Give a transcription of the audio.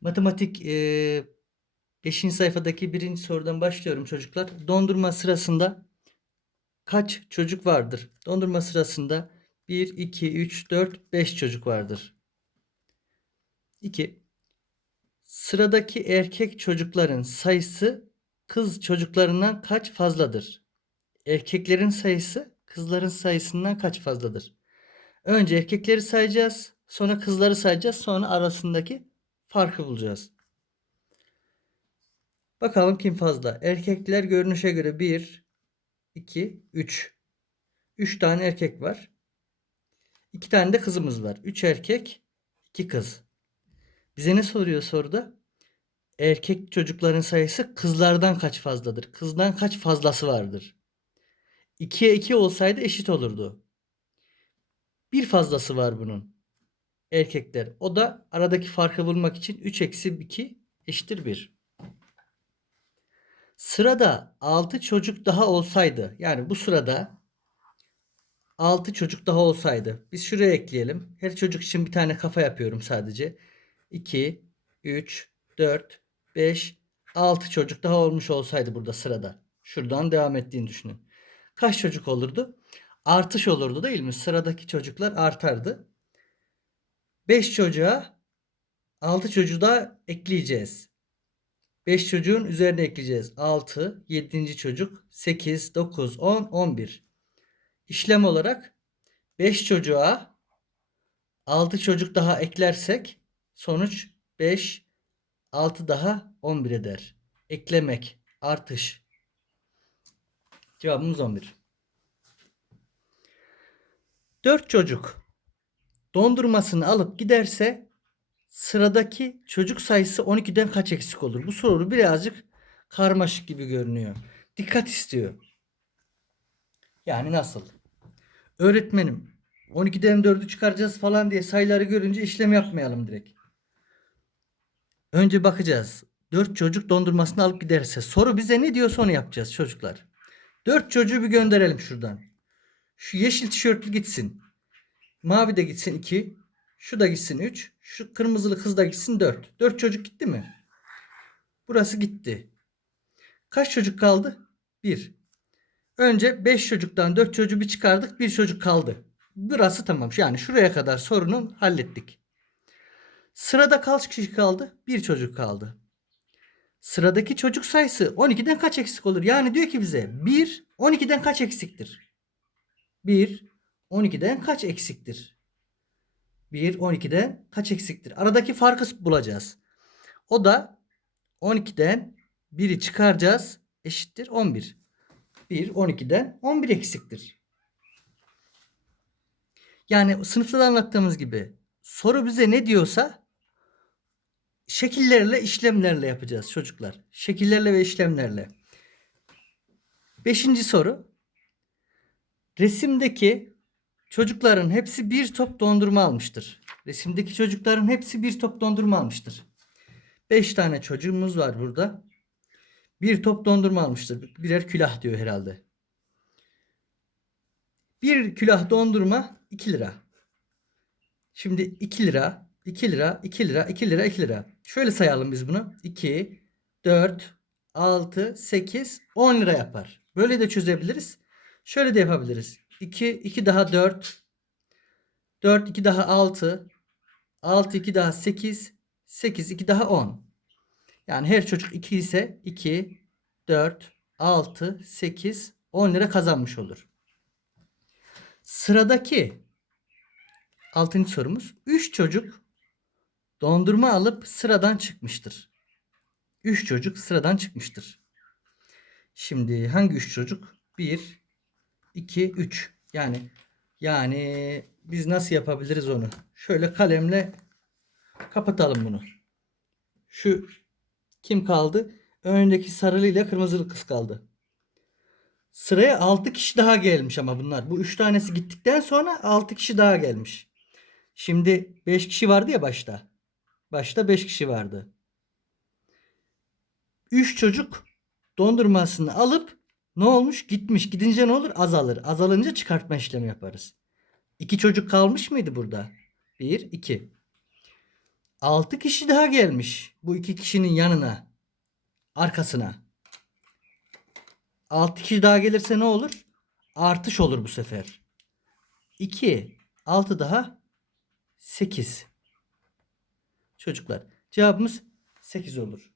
Matematik 5. sayfadaki birinci sorudan başlıyorum çocuklar. Dondurma sırasında kaç çocuk vardır? Dondurma sırasında 1, 2, 3, 4, 5 çocuk vardır. 2. Sıradaki erkek çocukların sayısı kız çocuklarından kaç fazladır? Erkeklerin sayısı kızların sayısından kaç fazladır? Önce erkekleri sayacağız, sonra kızları sayacağız, sonra arasındaki farkı bulacağız. Bakalım kim fazla? Erkekler görünüşe göre 1, 2, 3. 3 tane erkek var. 2 tane de kızımız var. 3 erkek, 2 kız. Bize ne soruyor soruda? Erkek çocukların sayısı kızlardan kaç fazladır? Kızdan kaç fazlası vardır? 2'ye 2 olsaydı eşit olurdu. Bir fazlası var bunun. Erkekler. O da aradaki farkı bulmak için 3 eksi 2 eşittir 1. Sırada 6 çocuk daha olsaydı yani bu sırada 6 çocuk daha olsaydı biz şuraya ekleyelim. Her çocuk için bir tane kafa yapıyorum sadece. 2, 3, 4, 5, 6 çocuk daha olmuş olsaydı burada sırada. Şuradan devam ettiğini düşünün. Kaç çocuk olurdu? Artış olurdu değil mi? Sıradaki çocuklar artardı. 5 çocuğa 6 çocuğu da ekleyeceğiz. 5 çocuğun üzerine ekleyeceğiz. 6, 7. çocuk, 8, 9, 10, 11. İşlem olarak 5 çocuğa 6 çocuk daha eklersek sonuç 5, 6 daha 11 eder. Eklemek, artış. Cevabımız 11. 4 çocuk dondurmasını alıp giderse sıradaki çocuk sayısı 12'den kaç eksik olur? Bu soru birazcık karmaşık gibi görünüyor. Dikkat istiyor. Yani nasıl? Öğretmenim 12'den 4'ü çıkaracağız falan diye sayıları görünce işlem yapmayalım direkt. Önce bakacağız. 4 çocuk dondurmasını alıp giderse soru bize ne diyorsa onu yapacağız çocuklar. 4 çocuğu bir gönderelim şuradan. Şu yeşil tişörtlü gitsin. Mavi de gitsin 2. Şu da gitsin 3. Şu kırmızılı kız da gitsin 4. 4 çocuk gitti mi? Burası gitti. Kaç çocuk kaldı? 1. Önce 5 çocuktan 4 çocuğu bir çıkardık. 1 çocuk kaldı. Burası tamam. Yani şuraya kadar sorunu hallettik. Sırada kaç kişi kaldı? 1 çocuk kaldı. Sıradaki çocuk sayısı 12'den kaç eksik olur? Yani diyor ki bize 1 12'den kaç eksiktir? 1 12'den kaç eksiktir? 1 12'den kaç eksiktir? Aradaki farkı bulacağız. O da 12'den 1'i çıkaracağız. Eşittir 11. 1 12'den 11 eksiktir. Yani sınıfta da anlattığımız gibi soru bize ne diyorsa şekillerle işlemlerle yapacağız çocuklar. Şekillerle ve işlemlerle. Beşinci soru. Resimdeki çocukların hepsi bir top dondurma almıştır. Resimdeki çocukların hepsi bir top dondurma almıştır. Beş tane çocuğumuz var burada. Bir top dondurma almıştır. Birer külah diyor herhalde. Bir külah dondurma 2 lira. Şimdi 2 lira, 2 lira, 2 lira, 2 lira, 2 lira. Şöyle sayalım biz bunu. 2, 4, 6, 8, 10 lira yapar. Böyle de çözebiliriz. Şöyle de yapabiliriz. 2, 2 daha 4, 4, 2 daha 6, 6, 2 daha 8, 8, 2 daha 10. Yani her çocuk 2 ise 2, 4, 6, 8, 10 lira kazanmış olur. Sıradaki 6. sorumuz 3 çocuk dondurma alıp sıradan çıkmıştır. 3 çocuk sıradan çıkmıştır. Şimdi hangi 3 çocuk? 1 2 3. Yani yani biz nasıl yapabiliriz onu? Şöyle kalemle kapatalım bunu. Şu kim kaldı? Öndeki sarılı ile kırmızılı kız kaldı. Sıraya 6 kişi daha gelmiş ama bunlar. Bu 3 tanesi gittikten sonra 6 kişi daha gelmiş. Şimdi 5 kişi vardı ya başta. Başta 5 kişi vardı. 3 çocuk dondurmasını alıp ne olmuş? Gitmiş. Gidince ne olur? Azalır. Azalınca çıkartma işlemi yaparız. 2 çocuk kalmış mıydı burada? 1, 2. 6 kişi daha gelmiş. Bu iki kişinin yanına. Arkasına. 6 kişi daha gelirse ne olur? Artış olur bu sefer. 2, 6 daha 8. Çocuklar cevabımız 8 olur.